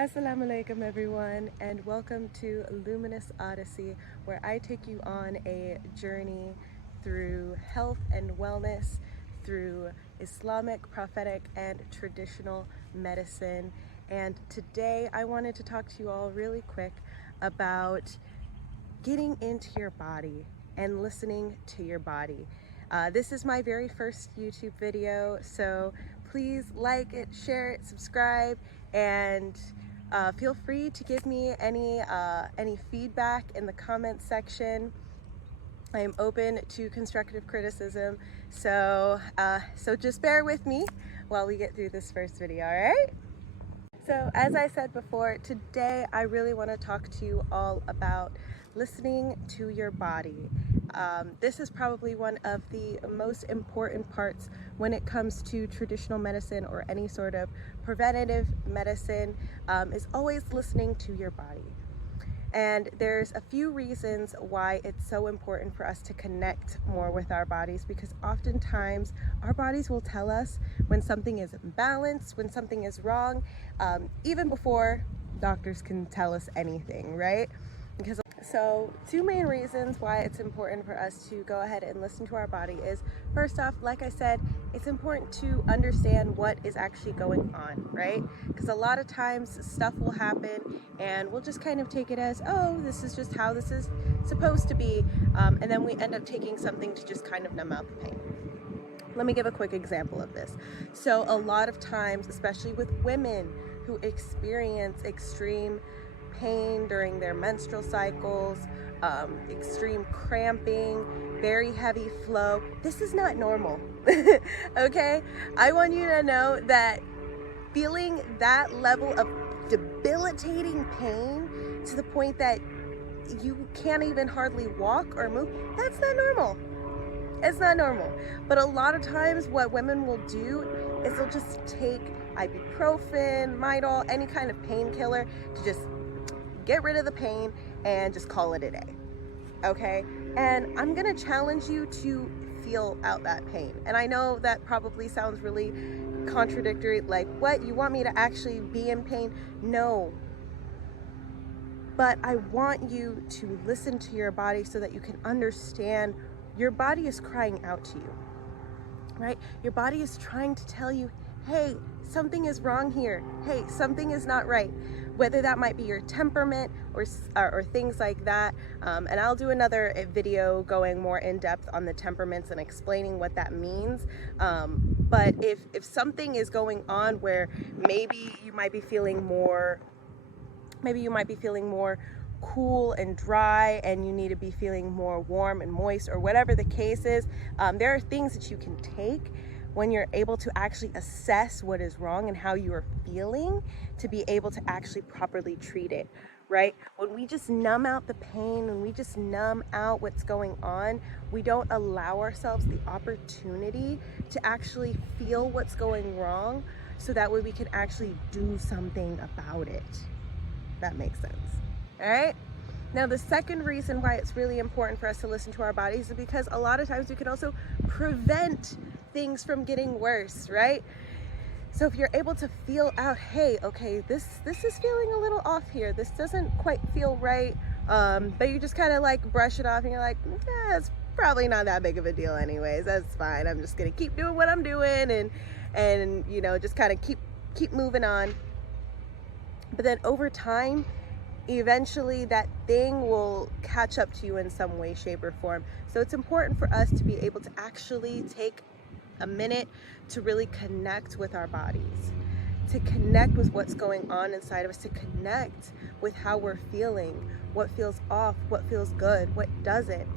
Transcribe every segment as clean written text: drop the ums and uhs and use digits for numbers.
Assalamu alaykum everyone, and welcome to Luminous Odyssey, where I take you on a journey through health and wellness, through Islamic, prophetic, and traditional medicine. And today I wanted to talk to you all really quick about getting into your body and listening to your body. This is my very first YouTube video, so please like it, share it, subscribe, and feel free to give me any feedback in the comments section. I am open to constructive criticism, so just bear with me while we get through this first video, all right? So as I said before, today I really want to talk to you all about listening to your body. This is probably one of the most important parts when it comes to traditional medicine or any sort of preventative medicine, is always listening to your body. And there's a few reasons why it's so important for us to connect more with our bodies, because oftentimes our bodies will tell us when something is imbalanced, when something is wrong, even before doctors can tell us anything, right? So two main reasons why it's important for us to go ahead and listen to our body is, first off, like I said, it's important to understand what is actually going on, right? Because a lot of times stuff will happen and we'll just kind of take it as, oh, this is just how this is supposed to be, and then we end up taking something to just kind of numb out the pain. Let me give a quick example of this. So a lot of times, especially with women who experience extreme pain during their menstrual cycles, extreme cramping, very heavy flow, this is not normal. Okay, I want you to know that feeling that level of debilitating pain to the point that you can't even hardly walk or move, that's not normal. It's not normal. But a lot of times what women will do is they'll just take ibuprofen, Midol, any kind of painkiller to just get rid of the pain and just call it a day, okay? And I'm gonna challenge you to feel out that pain. And I know that probably sounds really contradictory, like, what, you want me to actually be in pain? No. But I want you to listen to your body so that you can understand your body is crying out to you, right? Your body is trying to tell you, hey, something is wrong here. Hey, something is not right. Whether that might be your temperament or things like that. And I'll do another video going more in depth on the temperaments and explaining what that means. But if something is going on where maybe you might be feeling more cool and dry, and you need to be feeling more warm and moist, or whatever the case is, there are things that you can take when you're able to actually assess what is wrong and how you are feeling to be able to actually properly treat it, right? When we just numb out the pain, when we just numb out what's going on, we don't allow ourselves the opportunity to actually feel what's going wrong, so that way we can actually do something about it. That makes sense, all right? Now, the second reason why it's really important for us to listen to our bodies is because a lot of times we can also prevent things from getting worse, right? So if you're able to feel out, hey, okay, this is feeling a little off here, this doesn't quite feel right, but you just kind of like brush it off and you're like, yeah, it's probably not that big of a deal anyways, that's fine, I'm just gonna keep doing what I'm doing and you know, just kind of keep moving on. But then over time, eventually that thing will catch up to you in some way, shape, or form. So it's important for us to be able to actually take a minute to really connect with our bodies, to connect with what's going on inside of us, to connect with how we're feeling, what feels off, what feels good, what doesn't.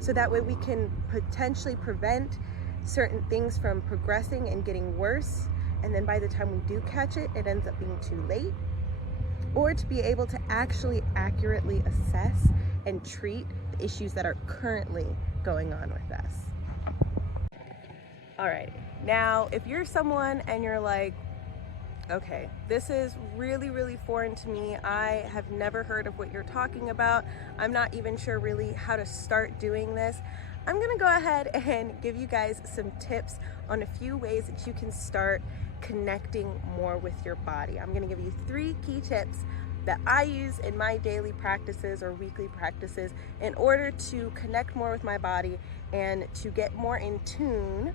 So that way we can potentially prevent certain things from progressing and getting worse. And then by the time we do catch it, it ends up being too late. Or to be able to actually accurately assess and treat the issues that are currently going on with us. All right, now if you're someone and you're like, okay, this is really, really foreign to me, I have never heard of what you're talking about, I'm not even sure really how to start doing this, I'm gonna go ahead and give you guys some tips on a few ways that you can start connecting more with your body. I'm going to give you 3 key tips that I use in my daily practices or weekly practices in order to connect more with my body and to get more in tune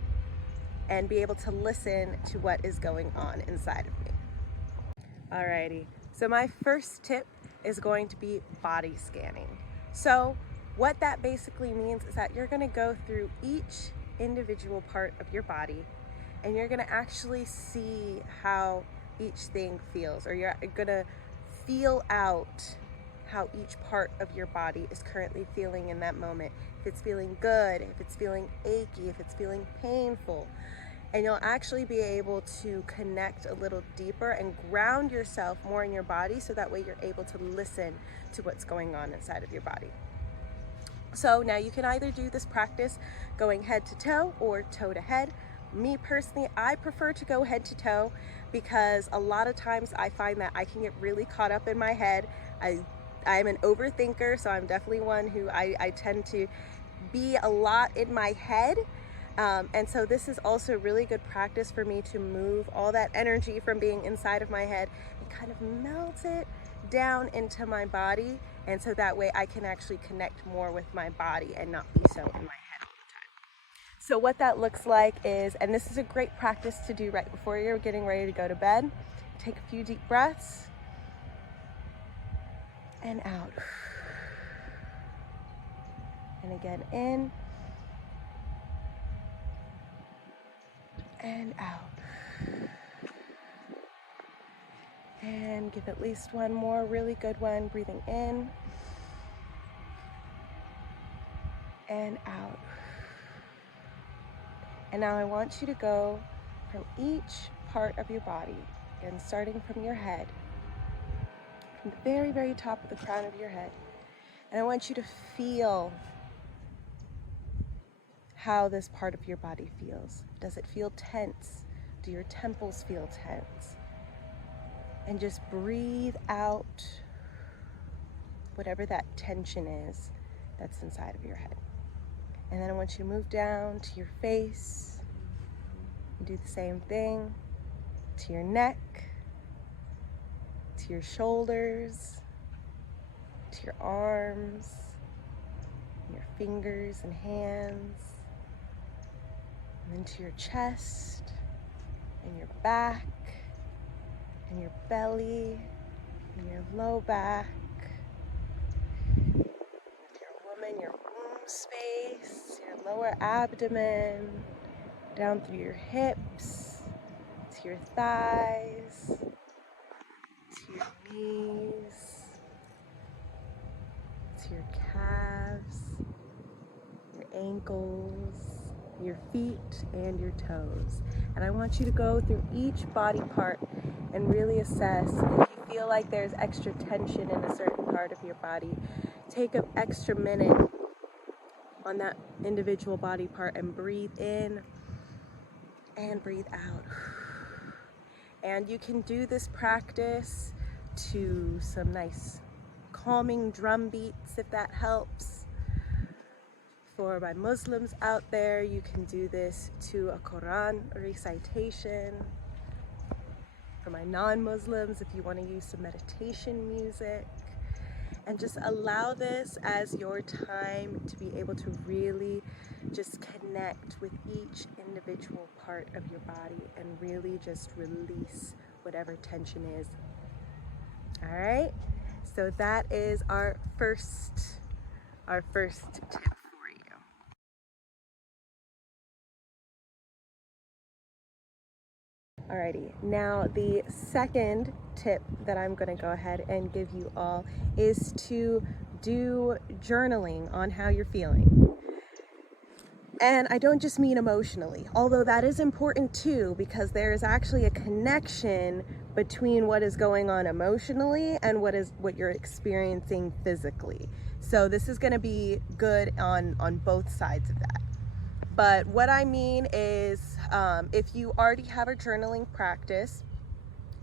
and be able to listen to what is going on inside of me. Alrighty, so my first tip is going to be body scanning. So what that basically means is that you're going to go through each individual part of your body and you're going to actually see how each thing feels, or you're going to feel out how each part of your body is currently feeling in that moment. If it's feeling good, if it's feeling achy, if it's feeling painful. And you'll actually be able to connect a little deeper and ground yourself more in your body, so that way you're able to listen to what's going on inside of your body. So now you can either do this practice going head to toe or toe to head. Me personally, I prefer to go head to toe because a lot of times I find that I can get really caught up in my head. I'm an overthinker, so I'm definitely one who I tend to be a lot in my head. And so this is also really good practice for me to move all that energy from being inside of my head and kind of melt it down into my body. And so that way I can actually connect more with my body and not be so in my head all the time. So what that looks like is, and this is a great practice to do right before you're getting ready to go to bed, take a few deep breaths and out. And again, in and out. And give at least one more really good one, breathing in and out. And now I want you to go from each part of your body, and starting from your head, from the very, very top of the crown of your head. And I want you to feel how this part of your body feels. Does it feel tense? Do your temples feel tense? And just breathe out whatever that tension is that's inside of your head. And then I want you to move down to your face and do the same thing to your neck, to your shoulders, to your arms, your fingers and hands, and then to your chest and your back and your belly and your low back, your woman, your womb space, your lower abdomen, down through your hips, to your thighs, to your knees, to your calves, your ankles, your feet, and your toes. And I want you to go through each body part and really assess if you feel like there's extra tension in a certain part of your body. Take an extra minute on that individual body part and breathe in and breathe out. And you can do this practice to some nice calming drum beats if that helps. For my Muslims out there, you can do this to a Quran recitation. For my non-Muslims, if you want to use some meditation music. And just allow this as your time to be able to really just connect with each individual part of your body and really just release whatever tension is. All right, so that is our first tip for you. Alrighty, now the second tip that I'm going to go ahead and give you all is to do journaling on how you're feeling. And I don't just mean emotionally, although that is important too, because there is actually a connection between what is going on emotionally and what you're experiencing physically. So this is going to be good on both sides of that. But what I mean is, if you already have a journaling practice,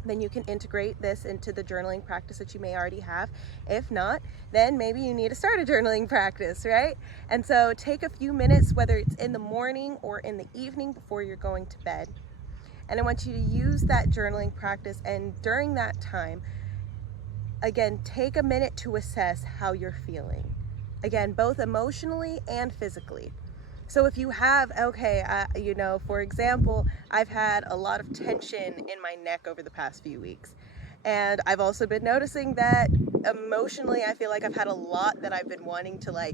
then you can integrate this into the journaling practice that you may already have. If not, then maybe you need to start a journaling practice, right? And so take a few minutes, whether it's in the morning or in the evening before you're going to bed. And I want you to use that journaling practice, and during that time, again, take a minute to assess how you're feeling. Again, both emotionally and physically. So if you have, for example, I've had a lot of tension in my neck over the past few weeks. And I've also been noticing that emotionally, I feel like I've had a lot that I've been wanting to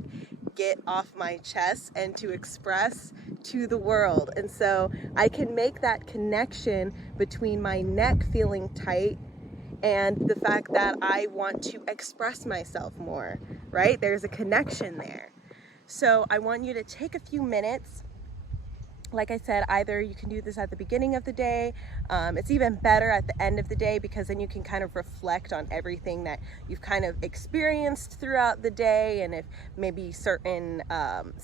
get off my chest and to express to the world. And so I can make that connection between my neck feeling tight and the fact that I want to express myself more, right? There's a connection there. So I want you to take a few minutes. Like I said, either you can do this at the beginning of the day. It's even better at the end of the day, because then you can kind of reflect on everything that you've kind of experienced throughout the day, and if maybe certain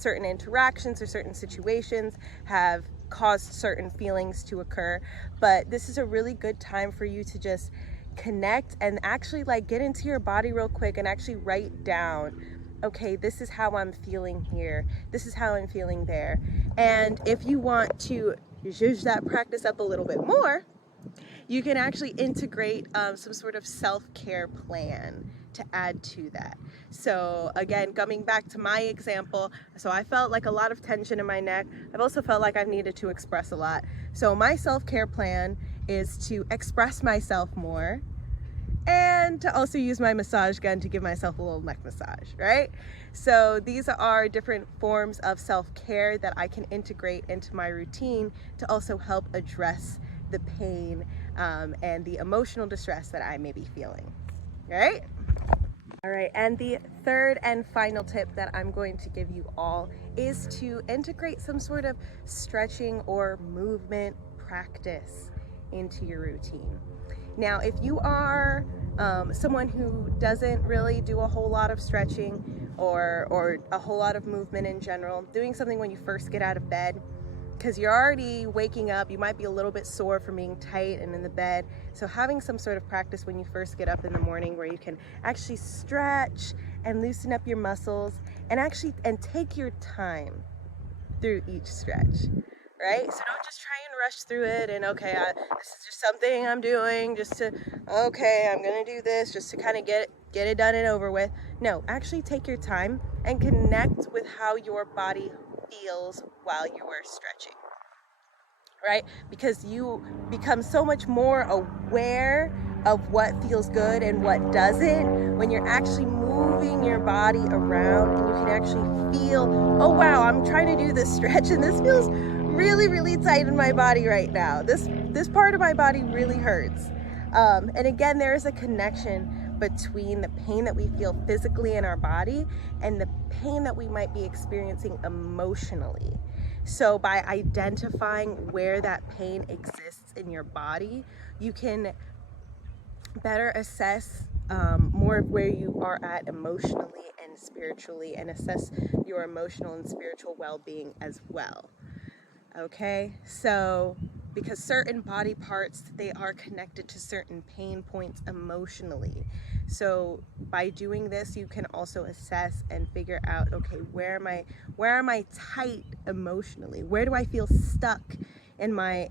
interactions or certain situations have caused certain feelings to occur. But this is a really good time for you to just connect and actually get into your body real quick and actually write down, okay, this is how I'm feeling here, this is how I'm feeling there. And if you want to zhuzh that practice up a little bit more, you can actually integrate some sort of self-care plan to add to that. So again, coming back to my example, so I felt like a lot of tension in my neck. I've also felt like I've needed to express a lot. So my self-care plan is to express myself more, and to also use my massage gun to give myself a little neck massage, right? So these are different forms of self-care that I can integrate into my routine to also help address the pain and the emotional distress that I may be feeling, right? All right, and the third and final tip that I'm going to give you all is to integrate some sort of stretching or movement practice into your routine. Now, if you are someone who doesn't really do a whole lot of stretching or a whole lot of movement in general, doing something when you first get out of bed, because you're already waking up, you might be a little bit sore from being tight and in the bed. So having some sort of practice when you first get up in the morning where you can actually stretch and loosen up your muscles and take your time through each stretch, right? So don't just try and rush through it and this is just something I'm doing just to, I'm gonna do this just to kind of get it done and over with. No, actually take your time and connect with how your body feels while you are stretching, right? Because you become so much more aware of what feels good and what doesn't when you're actually moving your body around, and you can actually feel, oh wow, I'm trying to do this stretch and this feels really, really tight in my body right now. This part of my body really hurts. And again, there is a connection between the pain that we feel physically in our body and the pain that we might be experiencing emotionally. So by identifying where that pain exists in your body, you can better assess more of where you are at emotionally and spiritually, and assess your emotional and spiritual well-being as well. Okay, so because certain body parts, they are connected to certain pain points emotionally. So by doing this, you can also assess and figure out, okay, where am I tight emotionally? Where do I feel stuck in my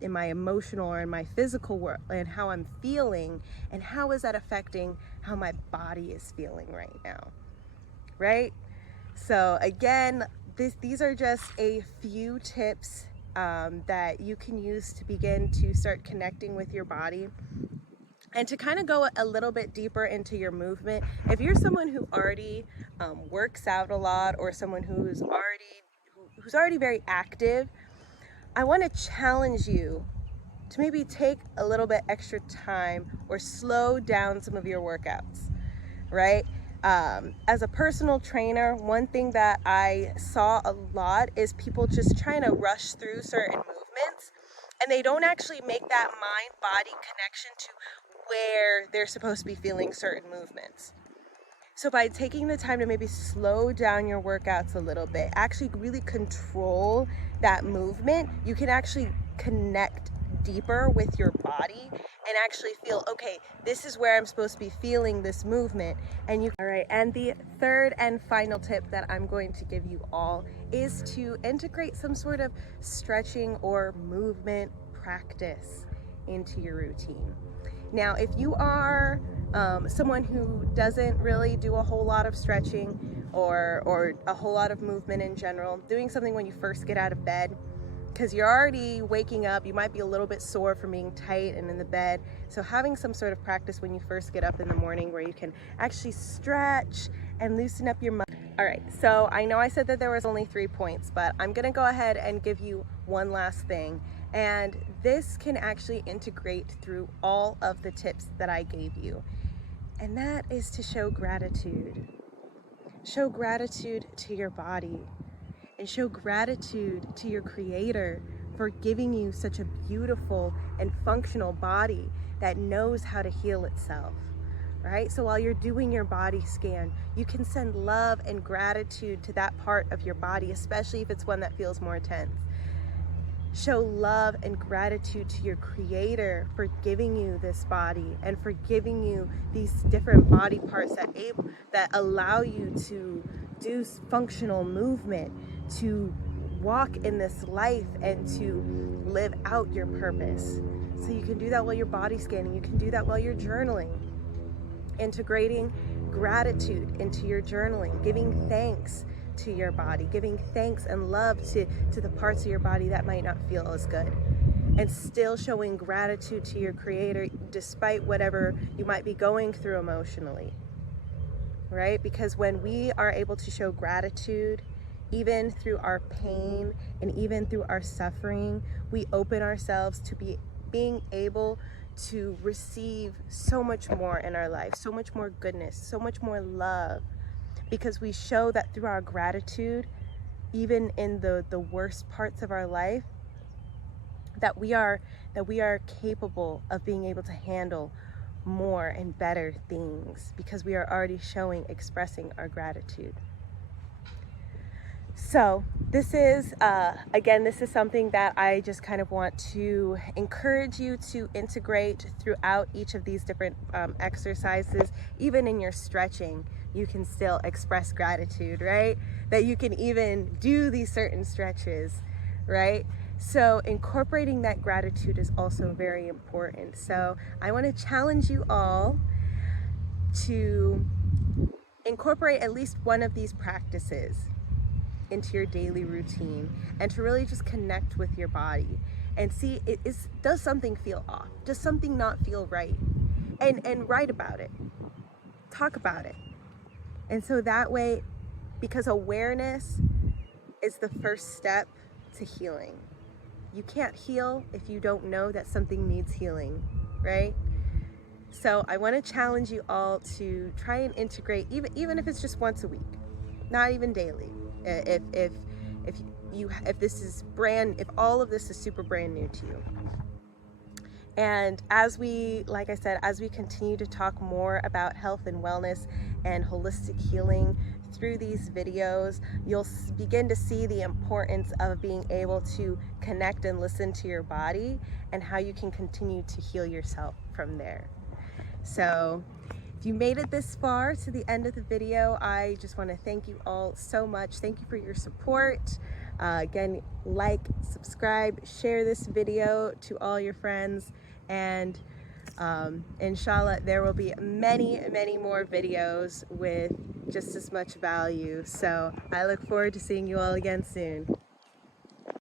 emotional or in my physical world, and how I'm feeling, and how is that affecting how my body is feeling right now, right? So again, these are just a few tips that you can use to begin to start connecting with your body, and to kind of go a little bit deeper into your movement. If you're someone who already works out a lot, or someone who's already very active, I want to challenge you to maybe take a little bit extra time or slow down some of your workouts, right? As a personal trainer, one thing that I saw a lot is people just trying to rush through certain movements, and they don't actually make that mind-body connection to where they're supposed to be feeling certain movements. So by taking the time to maybe slow down your workouts a little bit, actually really control that movement, you can actually connect deeper with your body and actually feel, okay, this is where I'm supposed to be feeling this movement. All right, and the third and final tip that I'm going to give you all is to integrate some sort of stretching or movement practice into your routine. Now, if you are someone who doesn't really do a whole lot of stretching or a whole lot of movement in general, doing something when you first get out of bed, because you're already waking up, you might be a little bit sore from being tight and in the bed. So having some sort of practice when you first get up in the morning where you can actually stretch and loosen up your muscles. All right, so I know I said that there was only 3 points, but I'm gonna go ahead and give you one last thing. And this can actually integrate through all of the tips that I gave you. And that is to show gratitude. Show gratitude to your body. And show gratitude to your Creator for giving you such a beautiful and functional body that knows how to heal itself, right? So while you're doing your body scan, you can send love and gratitude to that part of your body, especially if it's one that feels more tense. Show love and gratitude to your Creator for giving you this body and for giving you these different body parts that allow you to do functional movement, to walk in this life and to live out your purpose. So you can do that while you're body scanning, you can do that while you're journaling, integrating gratitude into your journaling, giving thanks to your body, giving thanks and love to the parts of your body that might not feel as good, and still showing gratitude to your Creator despite whatever you might be going through emotionally, right? Because when we are able to show gratitude, even through our pain and even through our suffering, we open ourselves to being able to receive so much more in our life, so much more goodness, so much more love, because we show that through our gratitude, even in the worst parts of our life, that we are capable of being able to handle more and better things, because we are already expressing our gratitude. So this is, again, this is something that I just kind of want to encourage you to integrate throughout each of these different exercises. Even in your stretching, you can still express gratitude, right? That you can even do these certain stretches, right? So incorporating that gratitude is also very important. So I want to challenge you all to incorporate at least one of these practices into your daily routine, and to really just connect with your body and see, does something feel off? Does something not feel right? And write about it, talk about it. And so that way, because awareness is the first step to healing. You can't heal if you don't know that something needs healing, right? So I want to challenge you all to try and integrate, even if it's just once a week, not even daily. If all of this is super brand new to you. And like I said, as we continue to talk more about health and wellness and holistic healing through these videos, you'll begin to see the importance of being able to connect and listen to your body, and how you can continue to heal yourself from there. So if you made it this far to the end of the video, I just want to thank you all so much. Thank you for your support. Again, like, subscribe, share this video to all your friends, and inshallah, there will be many, many more videos with just as much value. So I look forward to seeing you all again soon.